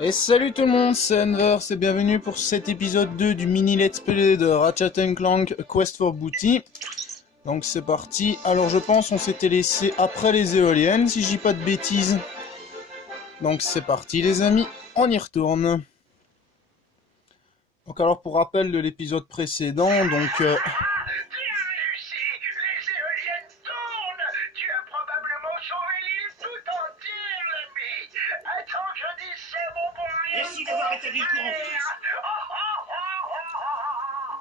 Et salut tout le monde, c'est Enver, et bienvenue pour cet épisode 2 du mini let's play de Ratchet & Clank Quest for Booty. Donc c'est parti. Alors je pense on s'était laissé après les éoliennes, si je dis pas de bêtises. Donc c'est parti les amis, on y retourne. Donc alors pour rappel de l'épisode précédent, donc...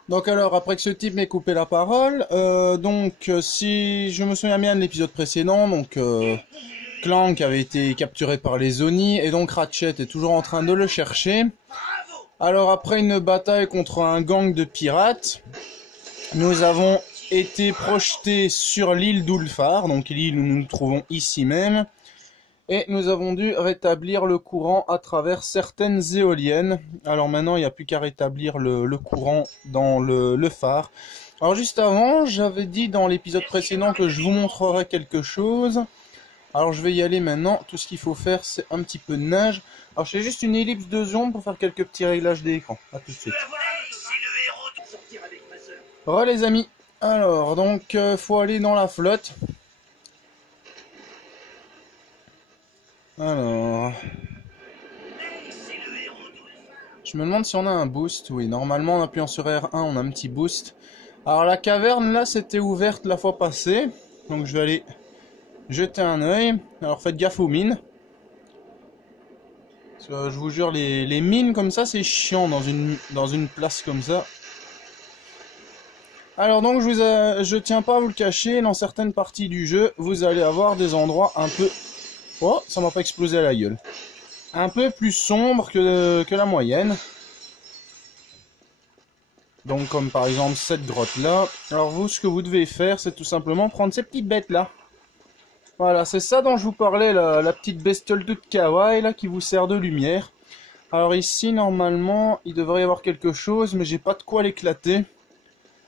Donc alors, après que ce type m'ait coupé la parole, si je me souviens bien de l'épisode précédent, Clank avait été capturé par les Oni, et donc Ratchet est toujours en train de le chercher. Alors après une bataille contre un gang de pirates, nous avons été projetés sur l'île d'Ulfar, donc l'île où nous nous trouvons ici même. Et nous avons dû rétablir le courant à travers certaines éoliennes. Alors maintenant, il n'y a plus qu'à rétablir le courant dans le phare. Alors juste avant, j'avais dit dans l'épisode précédent que je vous montrerais quelque chose. Alors je vais y aller maintenant. Tout ce qu'il faut faire, c'est un petit peu de nage. Alors je fais juste une ellipse de zone pour faire quelques petits réglages d'écran. A tout de suite. Re les amis. Alors donc, faut aller dans la flotte. Alors, je me demande si on a un boost. Oui, normalement en appuyant sur R1 on a un petit boost. Alors la caverne là c'était ouverte la fois passée, donc je vais aller jeter un œil. Alors faites gaffe aux mines. Parce que, je vous jure les mines comme ça c'est chiant dans une place comme ça. Alors donc je tiens pas à vous le cacher, dans certaines parties du jeu vous allez avoir des endroits un peu... Oh, ça m'a pas explosé à la gueule. Un peu plus sombre que la moyenne. Donc comme par exemple cette grotte là. Alors vous, ce que vous devez faire, c'est tout simplement prendre ces petites bêtes là. Voilà, c'est ça dont je vous parlais, la petite bestiole toute kawaii là qui vous sert de lumière. Alors ici, normalement, il devrait y avoir quelque chose, mais j'ai pas de quoi l'éclater.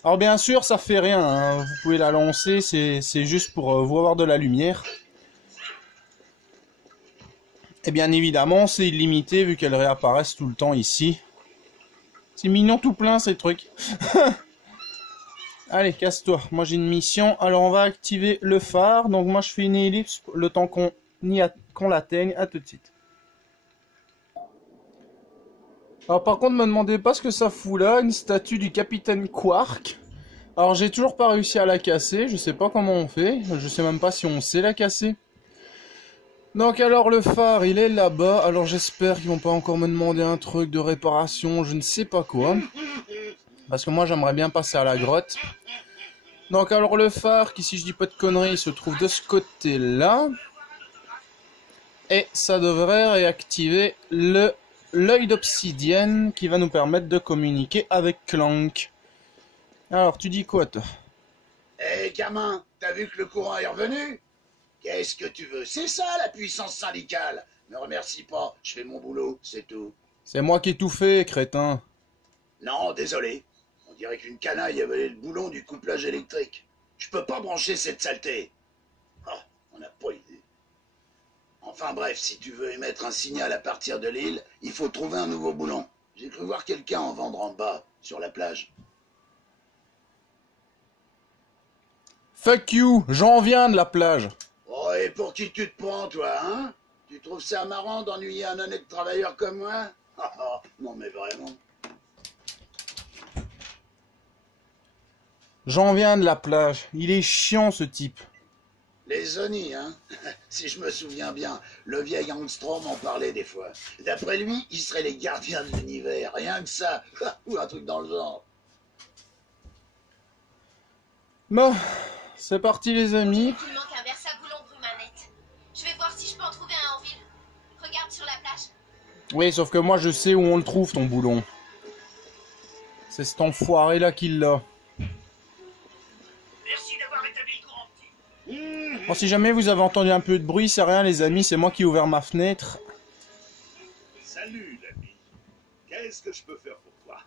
Alors bien sûr, ça fait rien, hein. Vous pouvez la lancer, c'est juste pour vous avoir de la lumière. Et bien évidemment, c'est illimité vu qu'elles réapparaissent tout le temps ici. C'est mignon tout plein ces trucs. Allez, casse-toi. Moi j'ai une mission. Alors on va activer le phare. Donc moi je fais une ellipse le temps qu'on l'atteigne. À tout de suite. Alors par contre, me demandez pas ce que ça fout là. Une statue du capitaine Quark. Alors j'ai toujours pas réussi à la casser. Je sais pas comment on fait. Je sais même pas si on sait la casser. Donc alors le phare il est là-bas, alors j'espère qu'ils vont pas encore me demander un truc de réparation, je ne sais pas quoi. Parce que moi j'aimerais bien passer à la grotte. Donc alors le phare qui, si je dis pas de conneries, se trouve de ce côté-là. Et ça devrait réactiver l'œil d'obsidienne qui va nous permettre de communiquer avec Clank. Alors tu dis quoi toi? Eh gamin, t'as vu que le courant est revenu? Qu'est-ce que tu veux? C'est ça la puissance syndicale. Me remercie pas, je fais mon boulot, c'est tout. C'est moi qui ai tout fait, crétin. Non, désolé. On dirait qu'une canaille a volé le boulon du couplage électrique. Je peux pas brancher cette saleté. Ah, on n'a pas idée. Enfin bref, si tu veux émettre un signal à partir de l'île, il faut trouver un nouveau boulon. J'ai cru voir quelqu'un en vendre en bas, sur la plage. Fuck you, j'en viens de la plage. Oh, et pour qui tu te prends, toi, hein? Tu trouves ça marrant d'ennuyer un honnête travailleur comme moi? Non, mais vraiment. J'en viens de la plage. Il est chiant, ce type. Les Oni, hein? Si je me souviens bien, le vieil Angstrom en parlait des fois. D'après lui, ils seraient les gardiens de l'univers, rien que ça. Ou un truc dans le genre. Bon, c'est parti les amis. Il manque un verse à boulon brumanette. Je vais voir si je peux en trouver un en ville. Regarde sur la plage. Oui, sauf que moi je sais où on le trouve ton boulon. C'est cet enfoiré là qui l'a. Merci d'avoir rétabli le courant petit. Bon, si jamais vous avez entendu un peu de bruit, c'est rien les amis, c'est moi qui ai ouvert ma fenêtre. Salut l'ami. Qu'est-ce que je peux faire pour toi?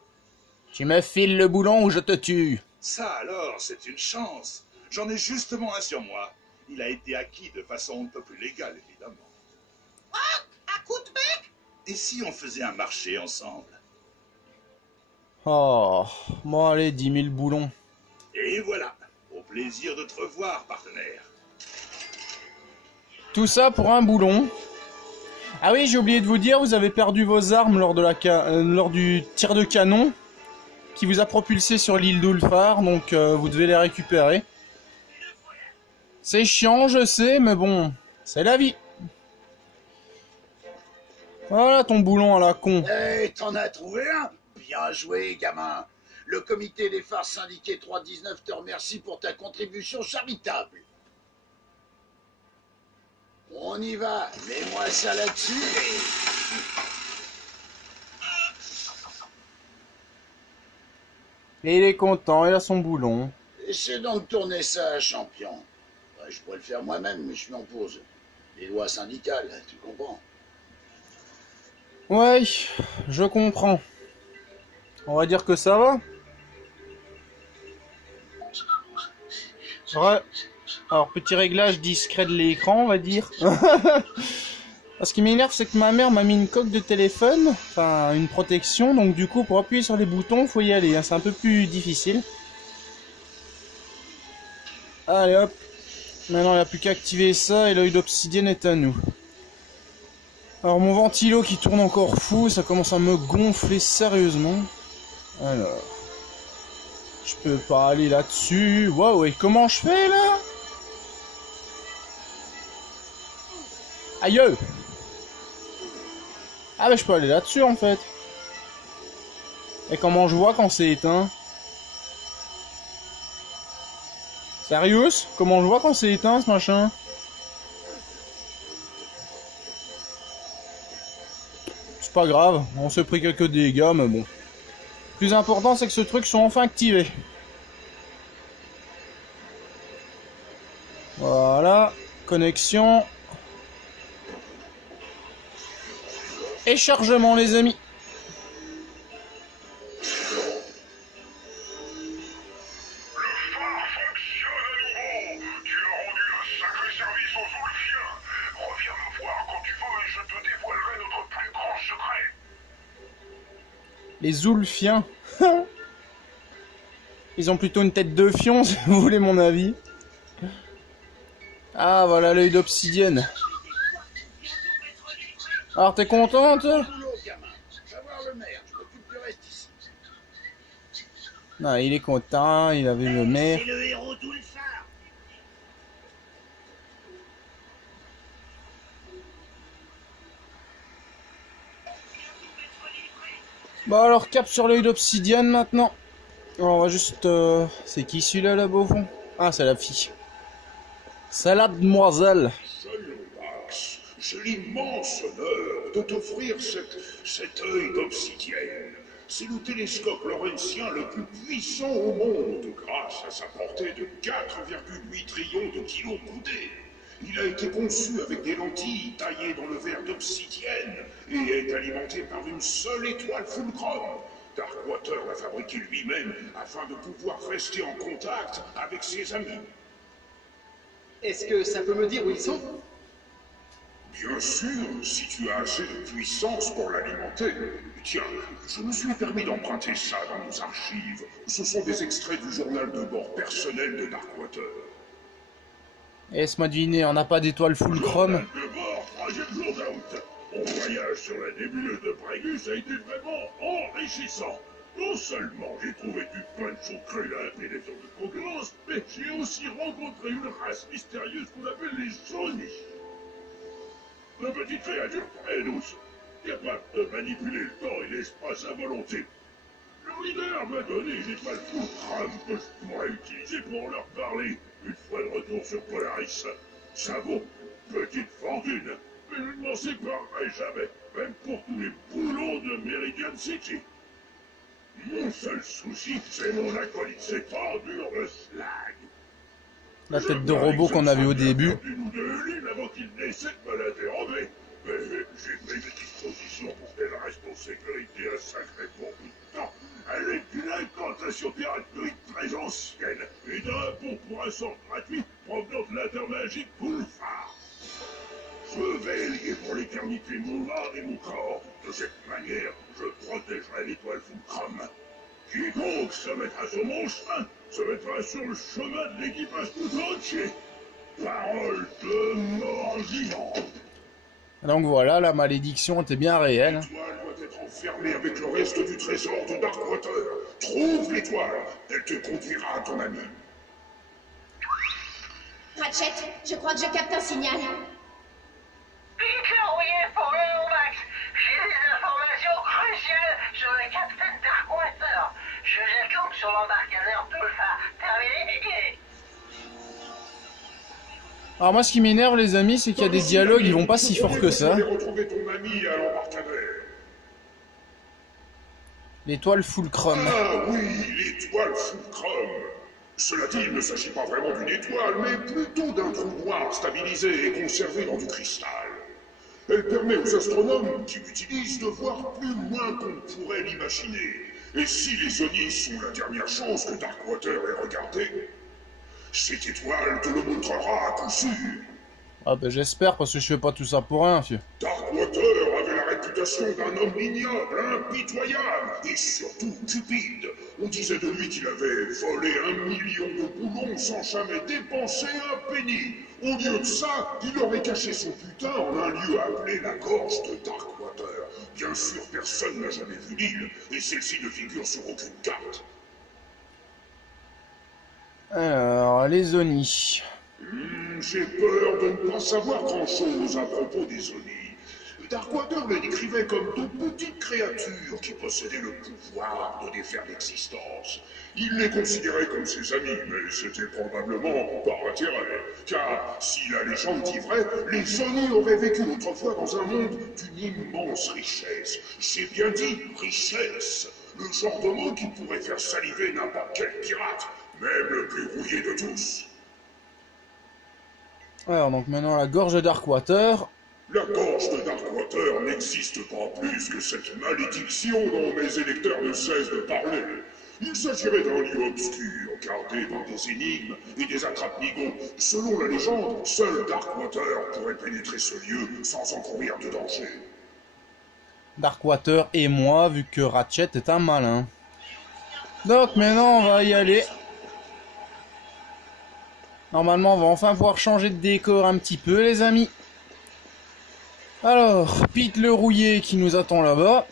Tu me files le boulon ou je te tue. Ça alors, c'est une chance. J'en ai justement un sur moi. Il a été acquis de façon un peu plus légale, évidemment. Un coup de bec? Et si on faisait un marché ensemble? Oh, bon allez, 10 000 boulons. Et voilà, au plaisir de te revoir, partenaire. Tout ça pour un boulon. Ah oui, j'ai oublié de vous dire, vous avez perdu vos armes lors du tir de canon qui vous a propulsé sur l'île d'Ulfar, donc vous devez les récupérer. C'est chiant, je sais, mais bon, c'est la vie. Voilà ton boulon à la con. Hey, t'en as trouvé un? Bien joué, gamin. Le comité des phares syndiqués 319 te remercie pour ta contribution charitable. On y va, mets-moi ça là-dessus Et il est content, il a son boulon. Essaie donc de tourner ça, champion. Ouais, je pourrais le faire moi-même, mais je suis en pause. Les lois syndicales, tu comprends? Ouais, je comprends. On va dire que ça va. Ouais. Alors, petit réglage discret de l'écran, on va dire. Ce qui m'énerve, c'est que ma mère m'a mis une coque de téléphone, enfin une protection, donc du coup, pour appuyer sur les boutons, faut y aller. Hein. C'est un peu plus difficile. Allez hop. Maintenant, il n'y a plus qu'à activer ça et l'œil d'obsidienne est à nous. Alors, mon ventilo qui tourne encore fou, ça commence à me gonfler sérieusement. Alors. Je peux pas aller là-dessus. Waouh, et comment je fais là? Aïe! Ah, mais je peux aller là-dessus en fait. Et comment je vois quand c'est éteint? Sérieux? Comment je vois quand c'est éteint ce machin? C'est pas grave, on s'est pris quelques dégâts, mais bon. Le plus important, c'est que ce truc soit enfin activé. Voilà, connexion. Et chargement, les amis. Les Zulfiens. Ils ont plutôt une tête de fion, si vous voulez mon avis. Ah, voilà l'œil d'obsidienne. Alors, t'es contente? Non, il est content, il avait le maire. C'est le héros d'Ulfar. Bon alors cap sur l'œil d'obsidienne maintenant. Alors, on va juste... C'est qui celui-là là-bas au fond? Ah, c'est la fille. Salade demoiselle. Salut Max, j'ai l'immense honneur de t'offrir cet œil d'obsidienne. C'est le télescope lorenzien le plus puissant au monde grâce à sa portée de 4,8 trillions de kilos coudés. Il a été conçu avec des lentilles taillées dans le verre d'obsidienne et est alimenté par une seule étoile fulcrum. Darkwater l'a fabriqué lui-même afin de pouvoir rester en contact avec ses amis. Est-ce que ça peut me dire où ils sont? Bien sûr, si tu as assez de puissance pour l'alimenter. Tiens, je me suis permis d'emprunter ça dans nos archives. Ce sont des extraits du journal de bord personnel de Darkwater. Laisse-moi deviner, on n'a pas d'étoile fulcrum. Journal de bord, 3e jour d'août. Mon voyage sur la nébuleuse de Praegus a été vraiment enrichissant. Non seulement j'ai trouvé du punch au crélin et des zones de concurrence, mais j'ai aussi rencontré une race mystérieuse qu'on appelle les Zoni. De petites créatures très douces, capables de manipuler le temps et l'espace à volonté. Le leader m'a donné une étoile fulcrum que je pourrais utiliser pour leur parler une fois de retour sur Polaris. Ça vaut une petite fortune, mais je ne m'en séparerai jamais, même pour tous les boulons de Meridian City. Mon seul souci, c'est mon acolyte, cette ordure de slag. La tête de robot qu'on avait au début. Une ou deux lignes avant qu'il n'essaie de me la dérober. Mais j'ai pris des dispositions pour qu'elle reste en sécurité un sacré bon bout de temps. Elle est d'une incantation piratoïde très ancienne et d'un bon pour un sort gratuit provenant de l'intermagique Ulfar. Je vais lier pour les l'éternité mon âme et mon corps. De cette manière, je protégerai l'étoile Fulcrum. Quiconque se mettra sur mon chemin se mettra sur le chemin de l'équipage tout entier. Parole de mort vivant. Donc voilà, la malédiction était bien réelle. L'étoile doit être enfermée avec le reste du trésor de Darkwater. Trouve l'étoile, elle te conduira à ton ami. Ratchet, je crois que je capte un signal. Peter Rouillet pour le Lomax. J'ai des informations cruciales sur le capitaine Darkwater. Je j'attends sur l'embarcadère d'Ulfa. Terminé. Alors moi, ce qui m'énerve, les amis, c'est qu'il y a des dialogues, ils vont pas si fort que ça. Tu vas retrouver ton ami à l'embarcadère. L'étoile Fulcrum. Ah oui, l'étoile Fulcrum. Cela dit, il ne s'agit pas vraiment d'une étoile, mais plutôt d'un trou noir stabilisé et conservé dans du cristal. Elle permet aux astronomes qui l'utilisent de voir plus loin qu'on pourrait l'imaginer. Et si les Onis sont la dernière chose que Darkwater ait regardée, cette étoile te le montrera à coup sûr. Ah ben j'espère, parce que je fais pas tout ça pour rien, fieu. Darkwater avait la réputation d'un homme ignoble, impitoyable et surtout cupide. On disait de lui qu'il avait volé 1 million de boulons sans jamais dépenser un penny. Au lieu de ça, il aurait caché son putain en un lieu appelé la gorge de Darkwater. Bien sûr, personne n'a jamais vu l'île, et celle-ci ne figure sur aucune carte. Alors, les Onis. J'ai peur de ne pas savoir grand-chose à propos des Onis. Darkwater les décrivait comme de petites créatures qui possédaient le pouvoir de défaire l'existence. Il les considérait comme ses amis, mais c'était probablement par intérêt. Car, si la légende dit vrai, les Onis auraient vécu autrefois dans un monde d'une immense richesse. J'ai bien dit richesse. Le genre de mot qui pourrait faire saliver n'importe quel pirate, même le plus rouillé de tous. Alors, donc maintenant, la gorge de Darkwater. La gorge de Darkwater n'existe pas plus que cette malédiction dont mes électeurs ne cessent de parler. Il s'agirait d'un lieu obscur, gardé par des énigmes et des attrape-nigauds. Selon la légende, seul Darkwater pourrait pénétrer ce lieu sans encourir de danger. Darkwater et moi, vu que Ratchet est un malin. Donc maintenant, on va y aller. Normalement, on va enfin pouvoir changer de décor un petit peu, les amis. Alors, Pete le rouillé qui nous attend là-bas.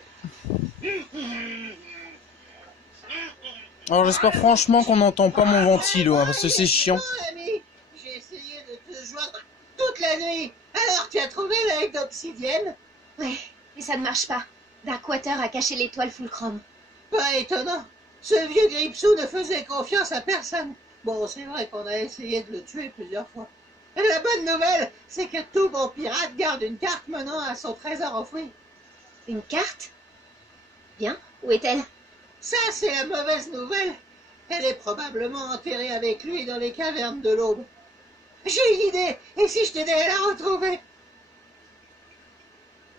Alors, j'espère franchement qu'on n'entend pas mon ventilo, hein, parce que c'est chiant. Mon ami, j'ai essayé de te joindre toute la nuit. Alors, tu as trouvé l'œil d'obsidienne? Ouais, mais ça ne marche pas. Darkwater a caché l'étoile Fulcrum. Pas étonnant. Ce vieux Gripsou ne faisait confiance à personne. Bon, c'est vrai qu'on a essayé de le tuer plusieurs fois. La bonne nouvelle, c'est que tout bon pirate garde une carte menant à son trésor enfoui. Une carte? Bien, où est-elle? Ça, c'est la mauvaise nouvelle. Elle est probablement enterrée avec lui dans les cavernes de l'Aube. J'ai une idée, et si je t'aidais à la retrouver?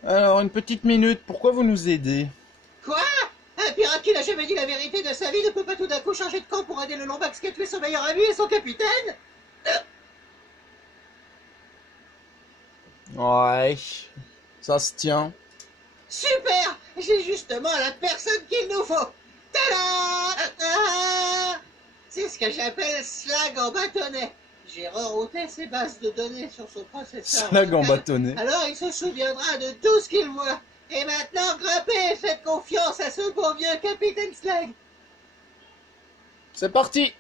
Alors, une petite minute, pourquoi vous nous aidez? Quoi? Un pirate qui n'a jamais dit la vérité de sa vie ne peut pas tout d'un coup changer de camp pour aider le Lombax qui a tué son meilleur ami et son capitaine? Ouais, ça se tient. Super! J'ai justement la personne qu'il nous faut! Tada! C'est ce que j'appelle slag en bâtonnet. J'ai rerouté ses bases de données sur son processeur. Slag en bâtonnet. Alors il se souviendra de tout ce qu'il voit. Et maintenant, grimpez et faites confiance à ce bon vieux capitaine Slag. C'est parti!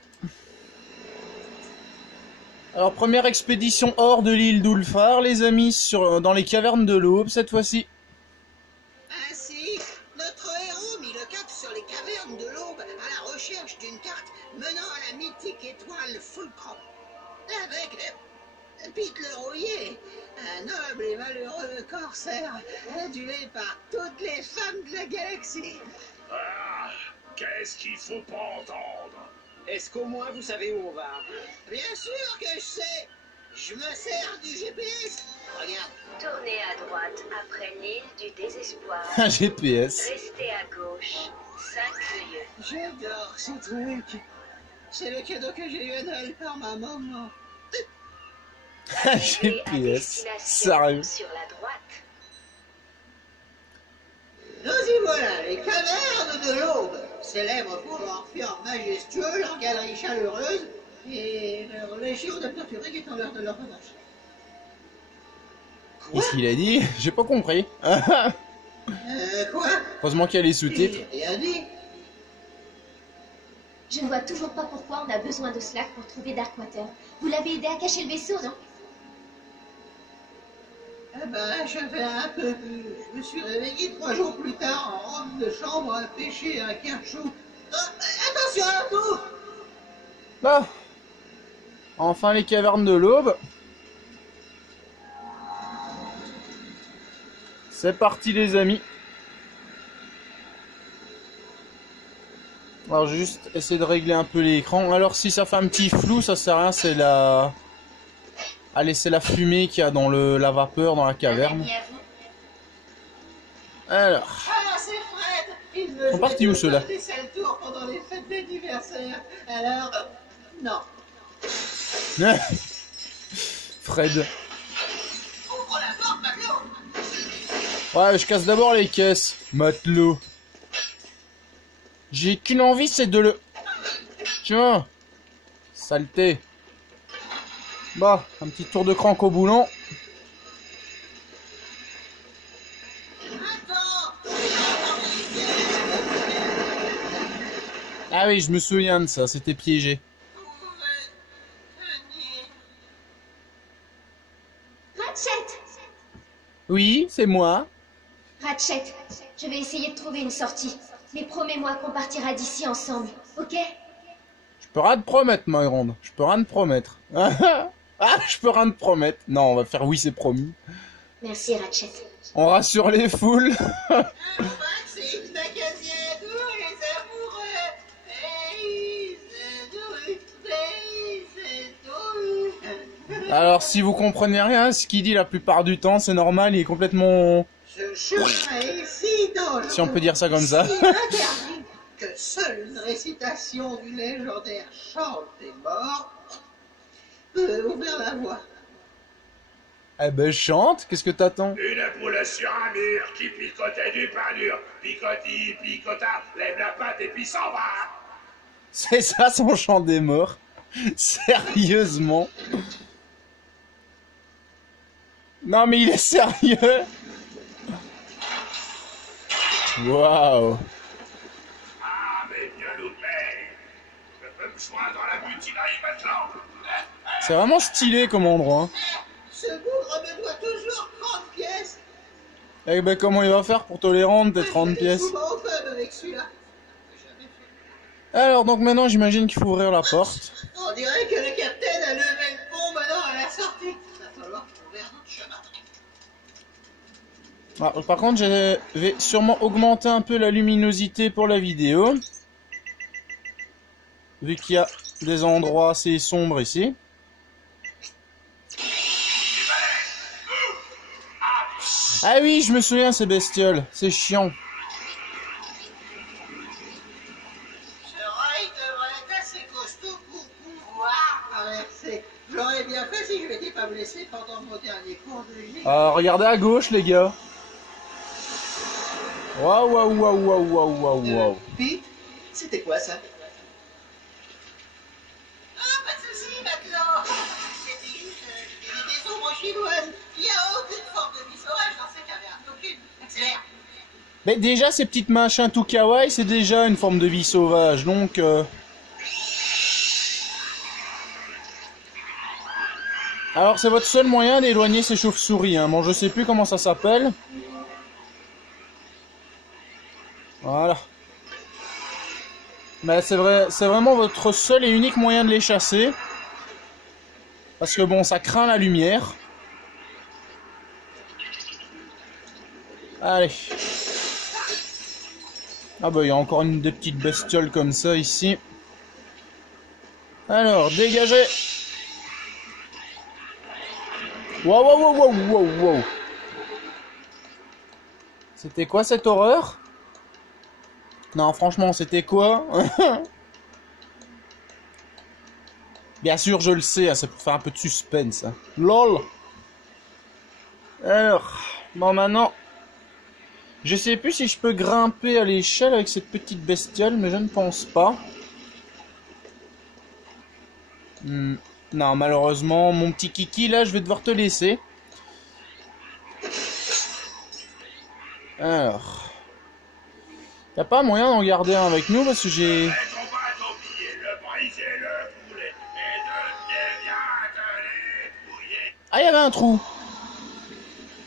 Alors, première expédition hors de l'île d'Ulfar, les amis, dans les cavernes de l'Aube, cette fois-ci. Ainsi, notre héros mit le cap sur les cavernes de l'Aube à la recherche d'une carte menant à la mythique étoile Fulcrum. Avec Pete le Rouillé, un noble et malheureux corsaire, adulé par toutes les femmes de la galaxie. Ah, qu'est-ce qu'il faut pas entendre? Est-ce qu'au moins vous savez où on va? Bien sûr que je sais. Je me sers du GPS. Regarde. Tournez à droite après l'île du désespoir. Un GPS. Restez à gauche. 5 lieues. J'adore ce truc. C'est le cadeau que j'ai eu à Noël par ma maman. Un Arrivez à GPS. destination Sérieux. sur la droite. Les cavernes de l'Aube, célèbres pour leur fjord majestueux, leur galerie chaleureuse et leur légion de torturés qui ont l'heure de leur revanche. Qu'est-ce qu'il a dit? J'ai pas compris. Quoi? Heureusement qu'il y a les sous-titres. J'ai rien dit. Je ne vois toujours pas pourquoi on a besoin de Slack pour trouver Darkwater. Vous l'avez aidé à cacher le vaisseau, non? Eh ben, j'avais un peu bu. Je me suis réveillé 3 jours plus tard en robe de chambre à pêcher un carchou. Attention à tout! Bah, enfin les cavernes de l'Aube. C'est parti les amis. Alors juste essayer de régler un peu l'écran. Alors si ça fait un petit flou, ça sert à rien, c'est la... Allez, c'est la fumée qu'il y a dans la vapeur dans la caverne. Alors. Ah, c'est Fred! Il me Ils sont partis où ceux-là? des sales tours pendant les fêtes d'anniversaire. Alors, non. Fred. Ouvre la porte, matelot! Ouais, je casse d'abord les caisses, matelot. J'ai qu'une envie, c'est de le... Tiens. Saleté. Bah, un petit tour de crank au boulon. Ah oui, je me souviens de ça, c'était piégé. Ratchet! Oui, c'est moi. Ratchet, je vais essayer de trouver une sortie. Mais promets-moi qu'on partira d'ici ensemble, ok? Je peux rien te promettre, ma grande. Je peux rien te promettre. Ah, je peux rien te promettre. Non, on va faire oui, c'est promis. Merci, Ratchet. On rassure les foules. C'est une magasinière, tous les amoureux. Alors, si vous comprenez rien, ce qu'il dit la plupart du temps, c'est normal, il est complètement... Je serai si dangereux, Si on peut dire ça comme ça. si interdit que seule une récitation du légendaire chant des morts peut ouvrir la voie. Eh ben, chante, qu'est-ce que t'attends? Une poule sur un mur qui picotait du pain dur. Picoti, picota, lève la patte et puis s'en va. C'est ça son chant des morts? Sérieusement? Non mais il est sérieux? Waouh! Ah, mais bien loupé. Je peux me joindre à la mutinerie maintenant. C'est vraiment stylé comme endroit. Hein. Ce bougre me doit toujours 30 pièces. Eh ben comment il va faire pour te les rendre tes 30 pièces? Souvent au pub avec celui-là. Alors donc maintenant j'imagine qu'il faut ouvrir la porte. On dirait que le capitaine a levé le pont maintenant à la sortie. Va falloir trouver un autre chemin. Ah, par contre je vais sûrement augmenter un peu la luminosité pour la vidéo. Vu qu'il y a des endroits assez sombres ici. Ah oui, je me souviens ces bestioles, c'est chiant. Ce rail devrait être assez costaud pour pouvoir traverser. J'aurais bien fait si je m'étais pas blessé pendant mon dernier cours de gym. Regardez à gauche les gars. Waouh waouh waouh waouh waouh waouh waouh. Pete, c'était quoi ça? Ah, pas de soucis maintenant. C'était juste des ombres chinoises. Il n'y a aucune forme de vie sauvage dans ces cavernes. Aucune. Accélère. Mais déjà ces petites machins tout kawaii c'est déjà une forme de vie sauvage donc... Alors c'est votre seul moyen d'éloigner ces chauves-souris hein. Bon je sais plus comment ça s'appelle. Voilà. Mais c'est vrai, c'est vraiment votre seul et unique moyen de les chasser. Parce que bon, ça craint la lumière. Allez. Ah bah il y a encore des petites bestioles comme ça ici. Alors, dégagez. Wow, wow, wow, wow, wow, wow. C'était quoi cette horreur? Non, franchement, c'était quoi? Bien sûr, je le sais, c'est pour faire un peu de suspense. Hein. LOL. Alors, bon, maintenant, Je sais plus si je peux grimper à l'échelle avec cette petite bestiole, mais je ne pense pas. Non, malheureusement, mon petit kiki, là, je vais devoir te laisser. Alors... Y'a pas moyen d'en garder un avec nous, parce que j'ai... Ah, il y avait un trou.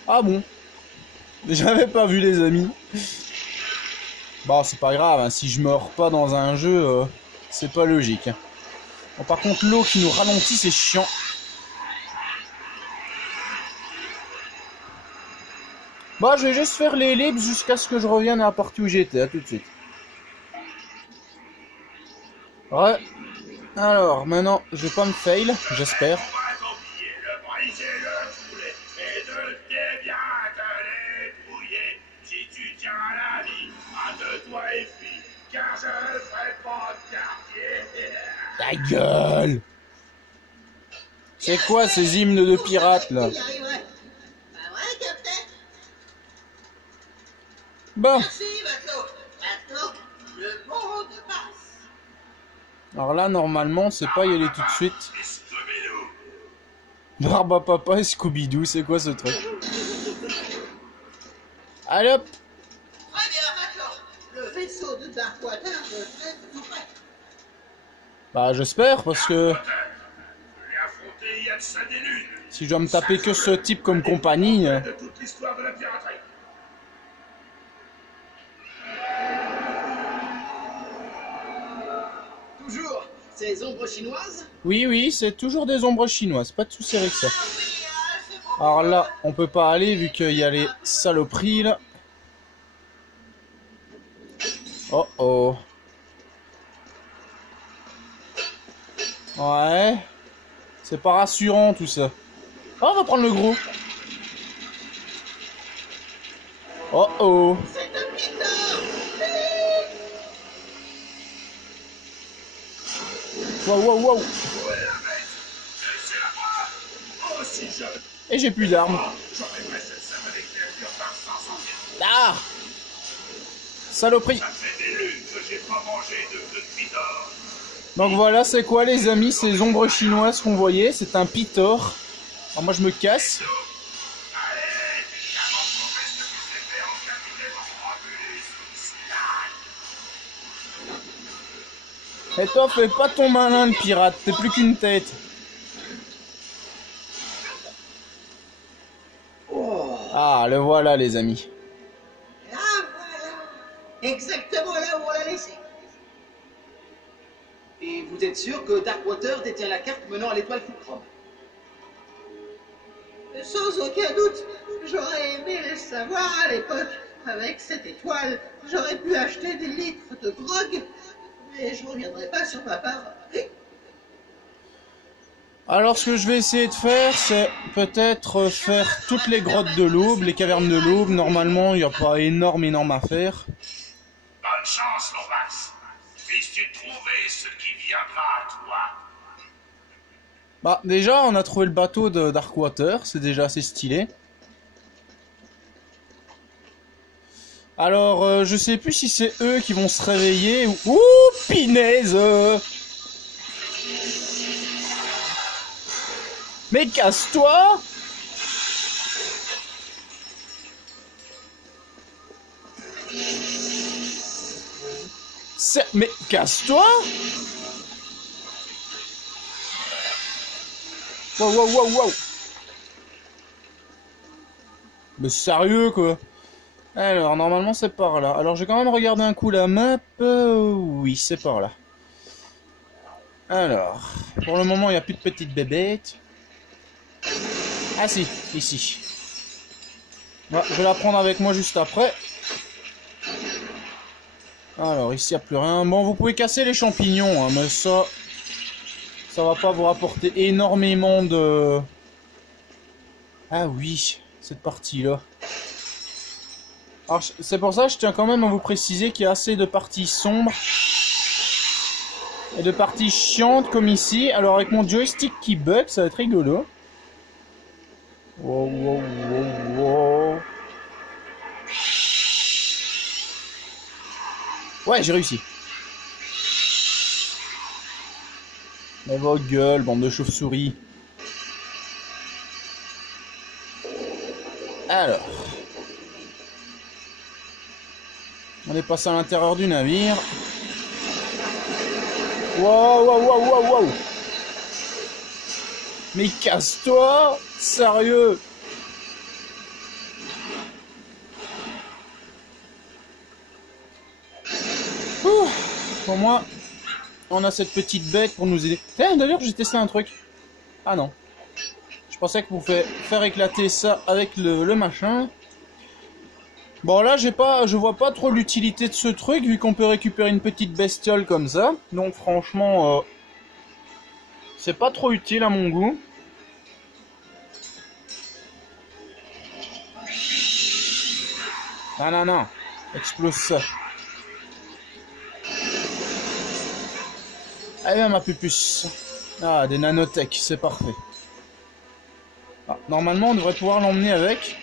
Ah bon. J'avais pas vu, les amis. Bon, c'est pas grave, hein. Si je meurs pas dans un jeu, c'est pas logique. Bon, par contre, l'eau qui nous ralentit, c'est chiant. Bon, je vais juste faire l'ellipse jusqu'à ce que je revienne à la partie où j'étais. À tout de suite. Ouais. Alors, maintenant, je vais pas me fail, j'espère. Ta gueule! C'est quoi ces hymnes de pirates là? Bon. Merci, matelot. Maintenant, le monde passe. Alors là, normalement, c'est pas y aller tout de suite. Barba Papa et Scooby-Doo, c'est quoi ce truc? Allez hop! Très bien, matelot. Le vaisseau de Darkwater devrait être tout prêt. Bah, j'espère, parce que... Si je dois me taper que ce type comme compagnie... Toujours ces ombres chinoises? Oui, oui, c'est toujours des ombres chinoises, pas de soucis avec ça. Alors là, on peut pas aller vu qu'il y a les saloperies là. Oh oh. Ouais. C'est pas rassurant tout ça. Oh, on va prendre le gros. Oh oh. Wow, wow, wow. Et j'ai plus d'armes. Ah! Saloperie. Donc voilà, c'est quoi les amis, ces ombres chinoises qu'on voyait? C'est un pitor. Alors moi je me casse. Et toi, fais pas ton malin le pirate, t'es plus qu'une tête. Ah, le voilà les amis. Là, voilà. Exactement là où on l'a laissé. Et vous êtes sûr que Darkwater détient la carte menant à l'étoile Fulcrum? Sans aucun doute, j'aurais aimé le savoir à l'époque. Avec cette étoile, j'aurais pu acheter des litres de grog, mais je reviendrai pas sur ma parole. Alors ce que je vais essayer de faire, c'est peut-être faire toutes les grottes de l'Aube, les cavernes de l'Aube. Normalement, il n'y a pas énorme à faire. Bonne chance, Lomax. Puisses-tu trouver ce qui viendra à toi? Bah déjà, on a trouvé le bateau de Darkwater, c'est déjà assez stylé. Alors, je sais plus si c'est eux qui vont se réveiller ou... Ouh, pinaise! Mais casse-toi! Mais casse-toi! Wow, wow, wow, wow! Mais sérieux, quoi! Alors, normalement, c'est par là. Alors, j'ai quand même regardé un coup la map. Oui, c'est par là. Alors, pour le moment, il n'y a plus de petites bébêtes. Ah si, ici. Ouais, je vais la prendre avec moi juste après. Alors, ici, il n'y a plus rien. Bon, vous pouvez casser les champignons, hein, mais ça va pas vous rapporter énormément de... Ah oui, cette partie-là. Alors, c'est pour ça que je tiens quand même à vous préciser qu'il y a assez de parties sombres et de parties chiantes comme ici. Alors, avec mon joystick qui bug, ça va être rigolo. Wow, wow, wow, wow. Ouais, j'ai réussi. Mais vos gueules, bande de chauves-souris. Alors. On est passé à l'intérieur du navire. Waouh, waouh, waouh, waouh, waouh. Mais casse-toi! Sérieux! Ouh. Pour moi, on a cette petite bête pour nous aider. Eh, d'ailleurs, j'ai testé un truc. Ah non. Je pensais que vous pouvez faire éclater ça avec le machin. Bon là, je vois pas trop l'utilité de ce truc, vu qu'on peut récupérer une petite bestiole comme ça. Donc franchement, c'est pas trop utile à mon goût. Ah non, non, explose ça. Allez, ma pupuce. Ah, des nanotech, c'est parfait. Ah, normalement, on devrait pouvoir l'emmener avec.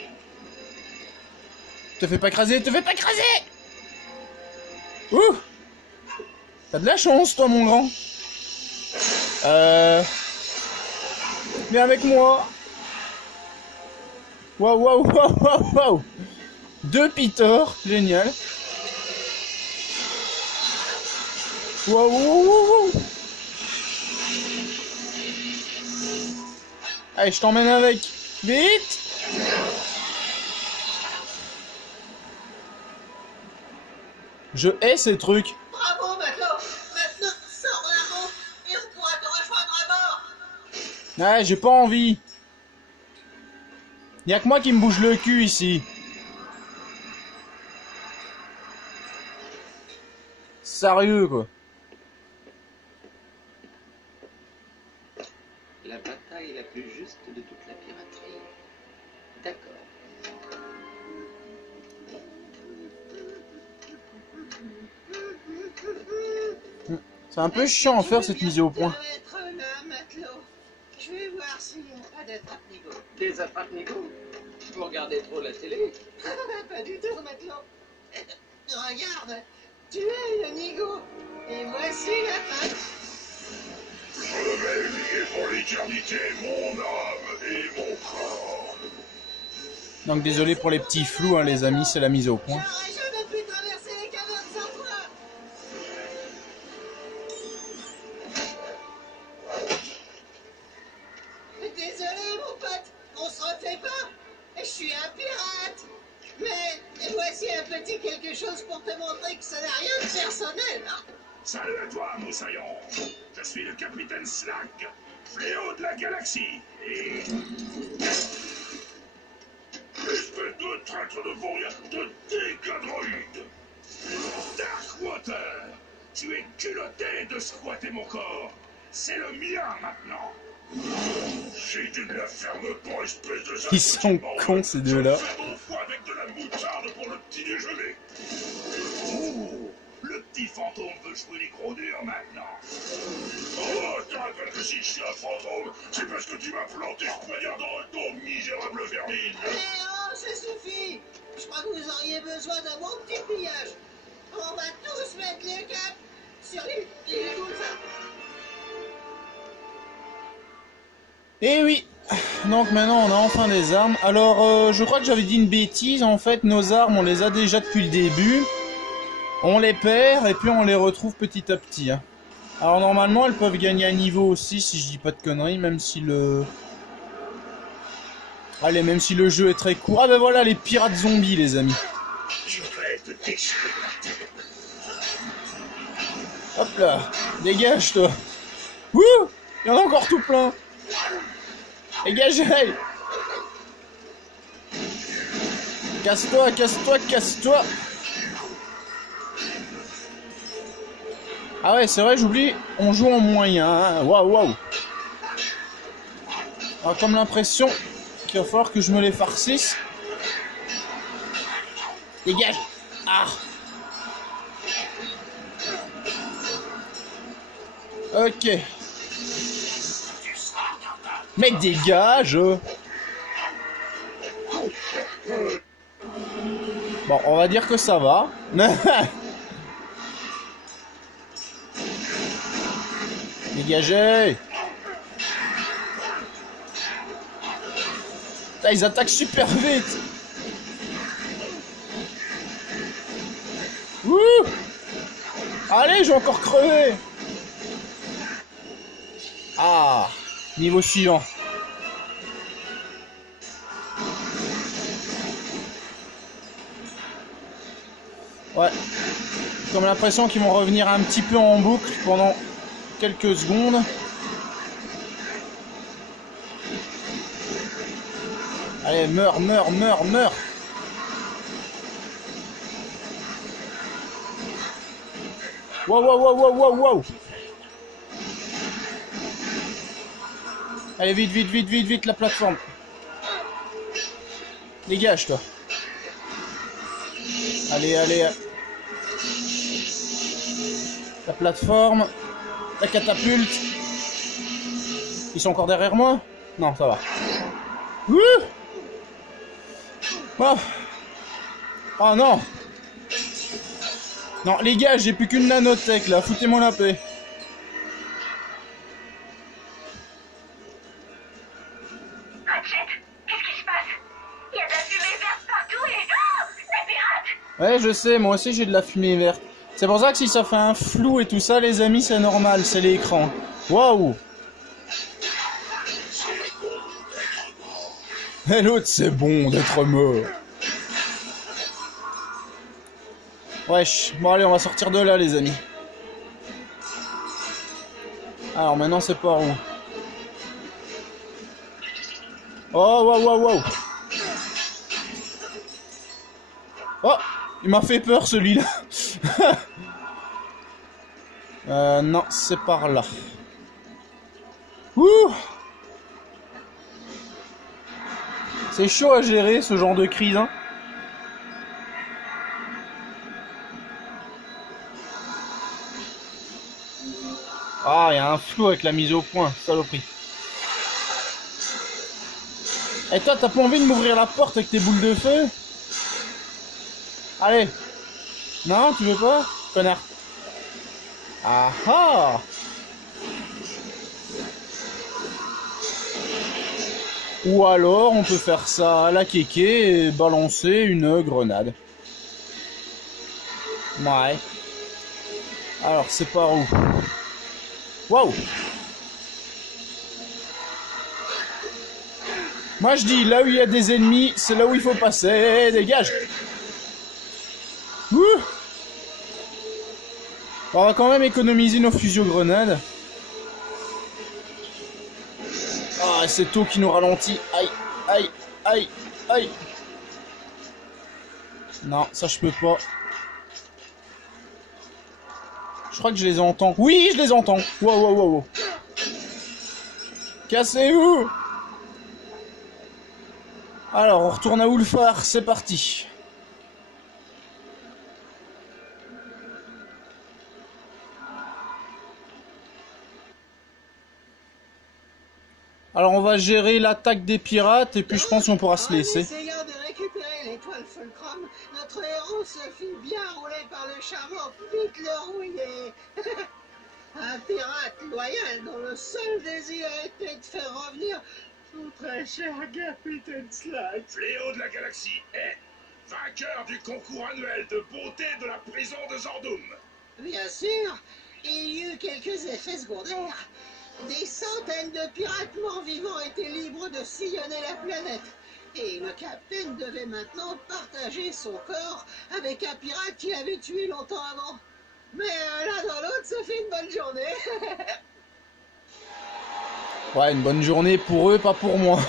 Te fais pas écraser, te fais pas écraser! Ouh! T'as de la chance, toi, mon grand. Viens avec moi. Waouh, waouh, waouh, waouh, waouh! 2 Peter, génial. Waouh, waouh, waouh! Allez, je t'emmène avec. Vite! Je hais ces trucs. Bravo, matelot. Maintenant, sors la route et on pourra te rejoindre à bord. Ouais, j'ai pas envie. Y'a que moi qui me bouge le cul ici. Sérieux, quoi. La bataille la plus juste de toute la piraterie. D'accord. C'est un peu chiant à faire cette mise au point. Je vais voir s'il n'y a pas d'attrape-nigo. Des attrape-nigo? Vous regardez trop la télé? Pas du tout, matelot. Regarde, tu es le nigo. Et voici la patte. Je vais lier pour l'éternité mon âme et mon corps. Donc désolé pour les petits flous, hein, les amis, c'est la mise au point. J'aurais jamais pu traverser les cavernes sans toi. Désolé, mon pote, on se refait pas. Je suis un pirate. Mais voici un petit quelque chose pour te montrer que ça n'a rien de personnel. Hein. Salut à toi, moussaillon. Je suis le capitaine Slack, fléau de la galaxie. Et... espèce de traître de vaurien, de dégadroïde. Darkwater, tu es culotté de squatter mon corps. C'est le mien maintenant. J'ai dû la ferme pour espèce de... Ils sont cons, ces deux-là. Je fais mon foie avec de la moutarde pour le petit déjeuner. Ouh, le petit fantôme veut jouer les gros durs maintenant. Oh, je te rappelle que si je suis un fantôme, c'est parce que tu m'as planté ce poignard dans le dos, misérable vermine. Eh oh, ça suffit. Je crois que vous auriez besoin d'un bon petit pillage. On va tous mettre le cap sur les dauphins. Et oui, donc maintenant on a enfin des armes. Alors je crois que j'avais dit une bêtise, en fait nos armes on les a déjà depuis le début. On les perd et puis on les retrouve petit à petit. Hein. Alors normalement elles peuvent gagner un niveau aussi si je dis pas de conneries, même si le... Allez, même si le jeu est très court. Ah ben voilà les pirates zombies les amis. Je vais te déchirer la tête. Hop là, dégage toi. Wouh, il y en a encore tout plein. Dégagez! Casse-toi, casse-toi, casse-toi! Ah ouais, c'est vrai, j'oublie, on joue en moyen, hein. Waouh, waouh! Alors, comme l'impression qu'il va falloir que je me les farcisse. Dégage! Ah! Ok. Mais dégage! Bon, on va dire que ça va. Dégagez. Putain, ils attaquent super vite. Ouh. Allez, je vais encore crever. Ah, niveau suivant. Ouais. Comme l'impression qu'ils vont revenir un petit peu en boucle pendant quelques secondes. Allez, meurs, meurs, meurs, meurs. Wow, wow, wow, wow, wow, wow. Allez, vite, vite, vite, vite, vite, la plateforme. Dégage, toi. Allez, allez. La plateforme. La catapulte. Ils sont encore derrière moi? Non, ça va. Ouh. Oh. Oh non. Non, les gars, j'ai plus qu'une nanotech là. Foutez-moi la paix. Ouais, je sais, moi aussi j'ai de la fumée verte. C'est pour ça que si ça fait un flou et tout ça, les amis, c'est normal, c'est l'écran. Waouh! Et l'autre, c'est bon d'être mort. Wesh, bon allez, on va sortir de là, les amis. Alors maintenant, c'est par où? Oh, waouh, waouh, waouh! Oh! Il m'a fait peur celui-là. Non, c'est par là. Ouh. C'est chaud à gérer ce genre de crise, hein. Ah, il y a un flou avec la mise au point, saloperie. Et toi, t'as pas envie de m'ouvrir la porte avec tes boules de feu? Allez. Non, tu veux pas, connard? Ah ah. Ou alors, on peut faire ça à la kéké et balancer une grenade. Ouais. Alors, c'est par où? Waouh. Moi, je dis, là où il y a des ennemis, c'est là où il faut passer. Dégage. Ouh. On va quand même économiser nos fusion-grenades. Ah, c'est tout qui nous ralentit. Aïe, aïe, aïe, aïe. Non, ça je peux pas. Je crois que je les entends. Oui, je les entends. Wow, wow, wow, wow. Cassez-vous. Alors, on retourne à Ulfar. C'est parti. Alors on va gérer l'attaque des pirates et puis je pense qu'on pourra se laisser. En essayant de récupérer l'étoile Fulcrum, notre héros se fit bien rouler par le chameau, vite le rouiller. Un pirate loyal dont le seul désir était de faire revenir son très cher capitaine Slide. Fléau de la galaxie est vainqueur du concours annuel de beauté de la prison de Zordum. Bien sûr, il y eut quelques effets secondaires. Des centaines de pirates morts-vivants étaient libres de sillonner la planète. Et le capitaine devait maintenant partager son corps avec un pirate qu'il avait tué longtemps avant. Mais l'un dans l'autre, ça fait une bonne journée. Ouais, une bonne journée pour eux, pas pour moi.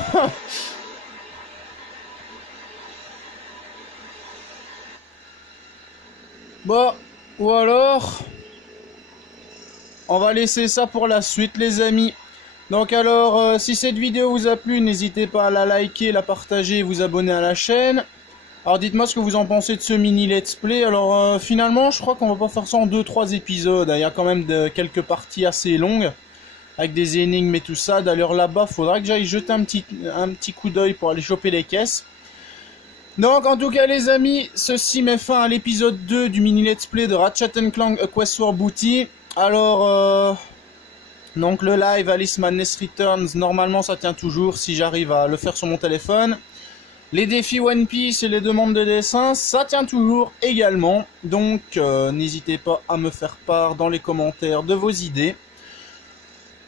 Bon, ou alors... on va laisser ça pour la suite, les amis. Donc alors, si cette vidéo vous a plu, n'hésitez pas à la liker, la partager et vous abonner à la chaîne. Alors dites-moi ce que vous en pensez de ce mini let's play. Alors finalement, je crois qu'on va pas faire ça en 2-3 épisodes. Il y a quand même quelques parties assez longues, avec des énigmes et tout ça. D'ailleurs là-bas, faudra que j'aille jeter un petit coup d'œil pour aller choper les caisses. Donc en tout cas les amis, ceci met fin à l'épisode 2 du mini let's play de Ratchet & Clank A Quest for Booty. Alors, Donc le live Alice Madness Returns, normalement ça tient toujours si j'arrive à le faire sur mon téléphone. Les défis One Piece et les demandes de dessin, ça tient toujours également. Donc n'hésitez pas à me faire part dans les commentaires de vos idées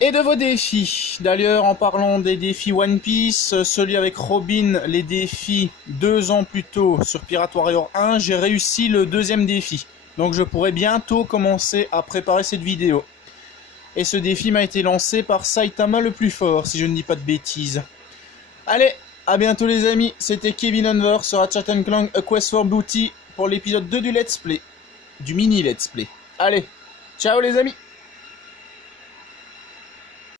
et de vos défis. D'ailleurs, en parlant des défis One Piece, celui avec Robin, les défis 2 ans plus tôt sur Pirate Warrior 1, j'ai réussi le 2e défi. Donc je pourrai bientôt commencer à préparer cette vidéo. Et ce défi m'a été lancé par Saitama le plus fort, si je ne dis pas de bêtises. Allez, à bientôt les amis, c'était Kevin Unver sur Ratchet & Clank A Quest for Booty pour l'épisode 2 du Let's Play. Du mini Let's Play. Allez, ciao les amis!